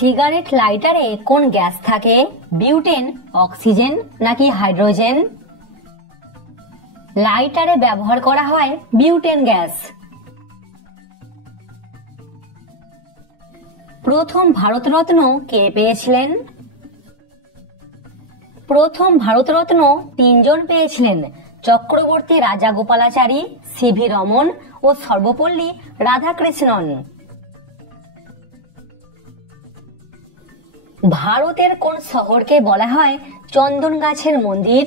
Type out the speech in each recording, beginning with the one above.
Cigarette লাইটারে কোন gas থাকে? Butane, oxygen নাকি হাইড্রোজেন? লাইটারে ব্যবহার করা হয় বিউটেন গ্যাস। প্রথম ভারতরত্ন কে পেয়েছিলেন? প্রথম ভারতরত্ন তিনজন পেয়েছিলেন, চক্রবর্তী রাজাগোপালাচারী, সিভি রমন ও সর্বপল্লী রাধাকৃষ্ণন। ভারতের কোন শহরকে বলা হয় চন্দন গাছের মন্দির?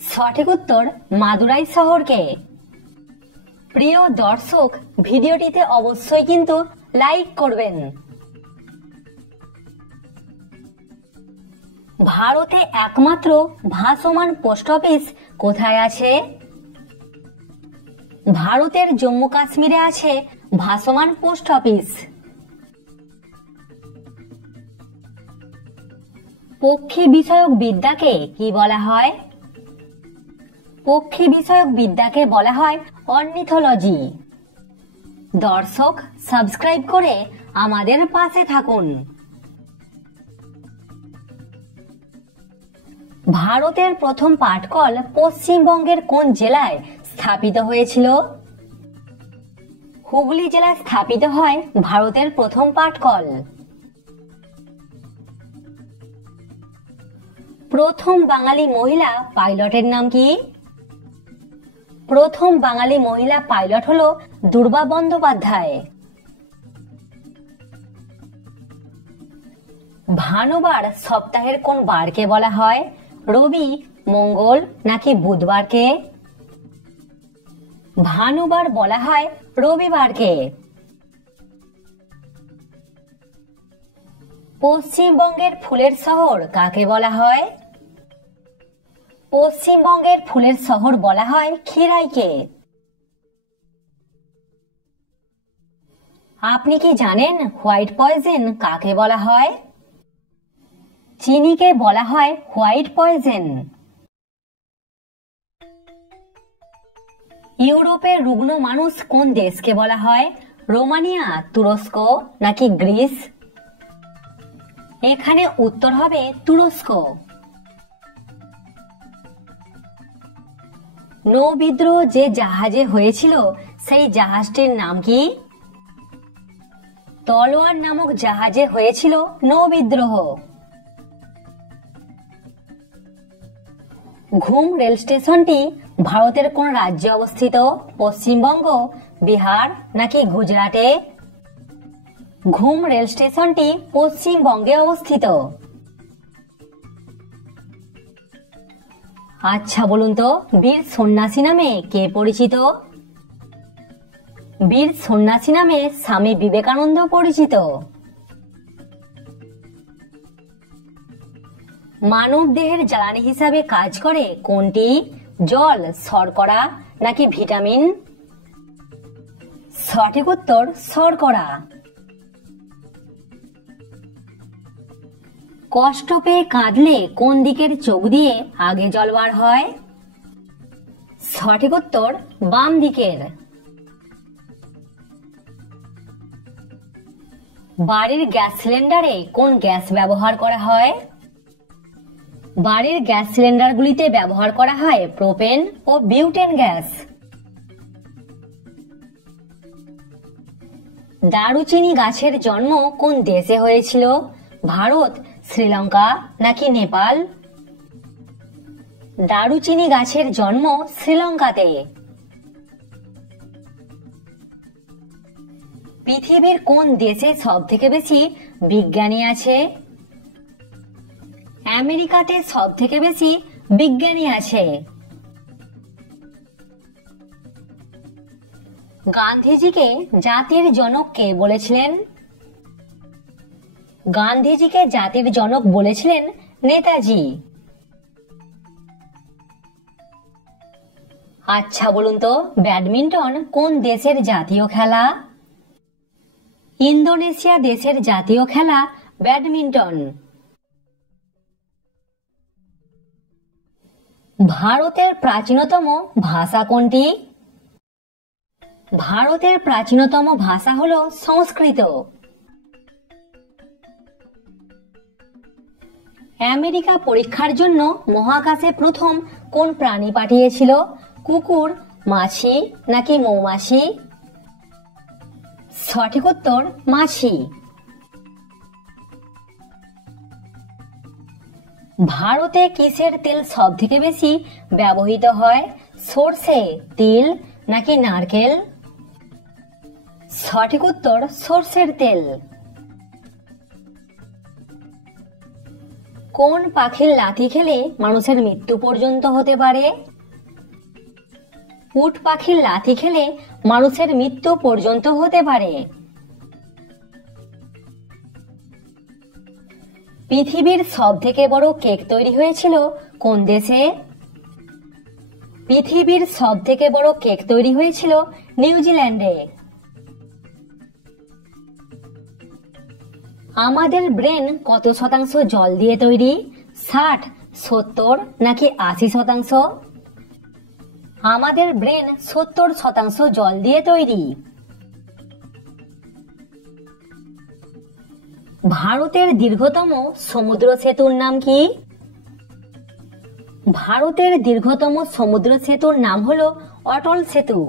সঠিক উত্তর মাদুরাই শহরকে। প্রিয় দর্শক, ভিডিওটিতে অবশ্যই কিন্তু লাইক করবেন। ভারতে একমাত্র ভাসমান পোস্ট অফিস কোথায় আছে? ভারতের জম্মু কাশ্মীরে আছে ভাসমান পোস্ট অফিস। পক্ষী বিষয়ক বিদ্যাকে কি বলা হয়? পক্ষী বিষয়ক বিদ্যাকে বলা হয় অর্নিথোলজি। দর্শক, সাবস্ক্রাইব করে আমাদের পাশে থাকুন। ভারতের প্রথম পাটকল পশ্চিমবঙ্গের কোন জেলায় স্থাপিত হয়েছিল? হুগলি জেলায় স্থাপিত হয় ভারতের প্রথম পাটকল। প্রথম বাঙালি মহিলা পাইলটের নাম কি? প্রথম বাঙালি মহিলা পাইলট হলো দুর্বা বন্দ্যোপাধ্যায়। ভানুবার সপ্তাহের কোন বারকে বলা হয়? রবি, মঙ্গল নাকি বুধবারকে? ভানুবার বলা হয় রবিবারকে। পশ্চিমবঙ্গের ফুলের শহর কাকে বলা হয়? পশ্চিমবঙ্গের ফুলের শহর বলা হয় খিরাইকে। আপনি কি জানেন হোয়াইট পয়জেন কাকে বলা হয়? চিনিকে বলা হয় হোয়াইট পয়জেন। ইউরোপের রুগ্ন মানুষ কোন দেশকে বলা হয়? রোমানিয়া, তুরস্ক নাকি গ্রিস? এখানে উত্তর হবে তুরস্ক। নৌবিদ্রোহ যে জাহাজে হয়েছিল সেই জাহাজটির নাম কি? তলোয়ার নামক জাহাজে হয়েছিল নৌবিদ্রোহ। ঘুম রেল স্টেশনটি ভারতের কোন রাজ্যে অবস্থিত? পশ্চিমবঙ্গ, বিহার নাকি গুজরাটে? ঘুম রেল স্টেশনটি পশ্চিমবঙ্গে অবস্থিত। আচ্ছা বলুন তো, বীর সন্ন্যাসী নামে কে পরিচিত? বীর সন্ন্যাসী নামে স্বামী বিবেকানন্দ পরিচিত। মানব দেহের জ্বালানি হিসাবে কাজ করে কোনটি? জল, শর্করা নাকি ভিটামিন? সঠিক উত্তর শর্করা। কষ্ট পেয়ে কাঁদলে কোন দিকের চোখ দিয়ে আগে জল বার হয়? সঠিক উত্তর বাম দিকের। বাড়ির গ্যাস সিলিন্ডারে কোন গ্যাস ব্যবহার করা হয়? বাড়ির গ্যাস সিলিন্ডারগুলিতে ব্যবহার করা হয় প্রোপেন ও বিউটেন গ্যাস। দারুচিনি গাছের জন্ম কোন দেশে হয়েছিল? ভারত, শ্রীলঙ্কা নাকি নেপাল? দারুচিনি গাছের জন্ম শ্রীলঙ্কাতে। পৃথিবীর কোন দেশে সবথেকে বেশি বিজ্ঞানী আছে? আমেরিকাতে সবথেকে বেশি বিজ্ঞানী আছে। গান্ধীজিকে জাতির জনক কে বলেছিলেন? গান্ধীজিকে জাতির জনক বলেছিলেন নেতাজি। আচ্ছা বলুন তো, ব্যাডমিন্টন কোন দেশের জাতীয় খেলা? ইন্দোনেশিয়া দেশের জাতীয় খেলা ব্যাডমিন্টন। ভারতের প্রাচীনতম ভাষা কোনটি? ভারতের প্রাচীনতম ভাষা হলো সংস্কৃত। আমেরিকা পরীক্ষার জন্য মহাকাশে প্রথম কোন প্রাণী পাঠিয়েছিল? কুকুর, মাছি নাকি মৌমাছি? সঠিক উত্তর মাছি। ভারতে কিসের তেল সব থেকে বেশি ব্যবহৃত হয়? সরষে, তিল নাকি নারকেল? সঠিক উত্তর সরষের তেল। কোন পাখির লাথি খেলে মানুষের মৃত্যু পর্যন্ত হতে পারে? উট পাখির লাথি খেলে মানুষের মৃত্যু পর্যন্ত হতে পারে। পৃথিবীর সব থেকে বড় কেক তৈরি হয়েছিল কোন দেশে? পৃথিবীর সব থেকে বড় কেক তৈরি হয়েছিল নিউজিল্যান্ডে। আমাদের ব্রেন কত শতাংশ জল দিয়ে তৈরি? 60, 70 নাকি 80%? আমাদের ব্রেন 70% জল দিয়ে তৈরি। ভারতের দীর্ঘতম সমুদ্র সেতুর নাম কি? ভারতের দীর্ঘতম সমুদ্র সেতুর নাম হলো অটল সেতু।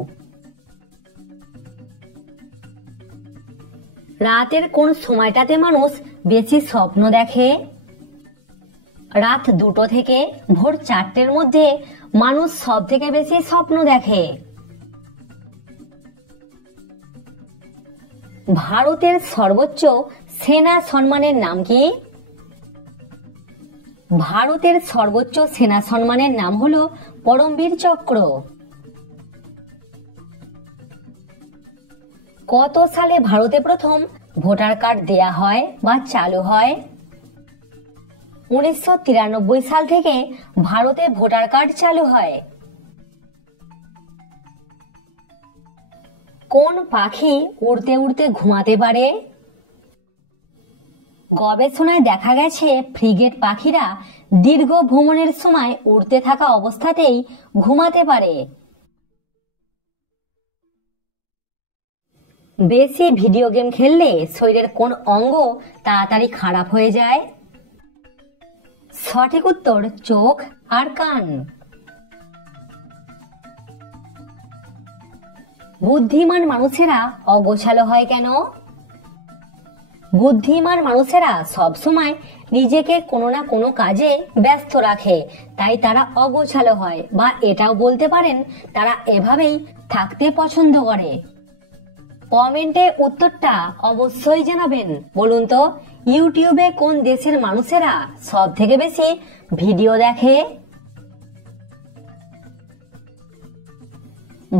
রাতের কোন সময়টাতে মানুষ বেশি স্বপ্ন দেখে? রাত 2টো থেকে ভোর 4টের মধ্যে মানুষ সব থেকে বেশি স্বপ্ন দেখে। ভারতের সর্বোচ্চ সেনা সম্মানের নাম কি? ভারতের সর্বোচ্চ সেনা সম্মানের নাম হলো পরমবীর চক্র। কত সালে ভারতে প্রথম ভোটার কার্ড দেয়া হয় বা চালু হয়? 1993 সাল থেকে ভারতে ভোটার কার্ড চালু হয়। কোন পাখি উড়তে উড়তে ঘুমাতে পারে? গবেষণায় দেখা গেছে ফ্রিগেট পাখিরা দীর্ঘ ভ্রমণের সময় উড়তে থাকা অবস্থাতেই ঘুমাতে পারে। বেশি ভিডিও গেম খেললে শরীরের কোন অঙ্গ তাড়াতাড়ি খারাপ হয়ে যায়? সঠিক উত্তর চোখ আর কান। বুদ্ধিমান মানুষেরা অগোছালো হয় কেন? বুদ্ধিমান মানুষেরা সবসময় নিজেকে কোনো না কোনো কাজে ব্যস্ত রাখে, তাই তারা অগোছালো হয়, বা এটাও বলতে পারেন তারা এভাবেই থাকতে পছন্দ করে। কমেন্টে উত্তরটা অবশ্যই জানাবেন। বলুন তো, ইউটিউবে কোন দেশের মানুষেরা সব থেকে বেশি ভিডিও দেখে?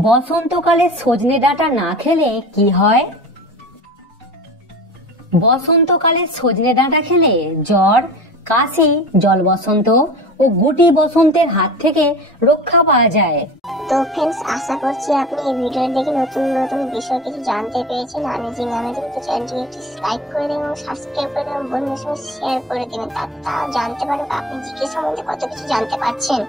বসন্তকালে সজনে ডাঁটা না খেলে কি হয়? বসন্তকালে সজনে ডাঁটা খেলে জ্বর, কাশি, জল বসন্ত ও গুটি বসন্তের হাত থেকে রক্ষা পাওয়া যায়। তো ফ্রেন্ডস, আশা করছি আপনি এই ভিডিও দেখে নতুন নতুন বিষয় কিছু জানতে পেরেছেন। আমেজিং তো চ্যানেলটিকে একটু লাইক করে দেবেন এবং সাবস্ক্রাইব করে দেবেন, বন্ধুদের সঙ্গে শেয়ার করে দেবেন, তারা জানতে পারবে আপনি জিকে সম্বন্ধে কত কিছু জানতে পারছেন।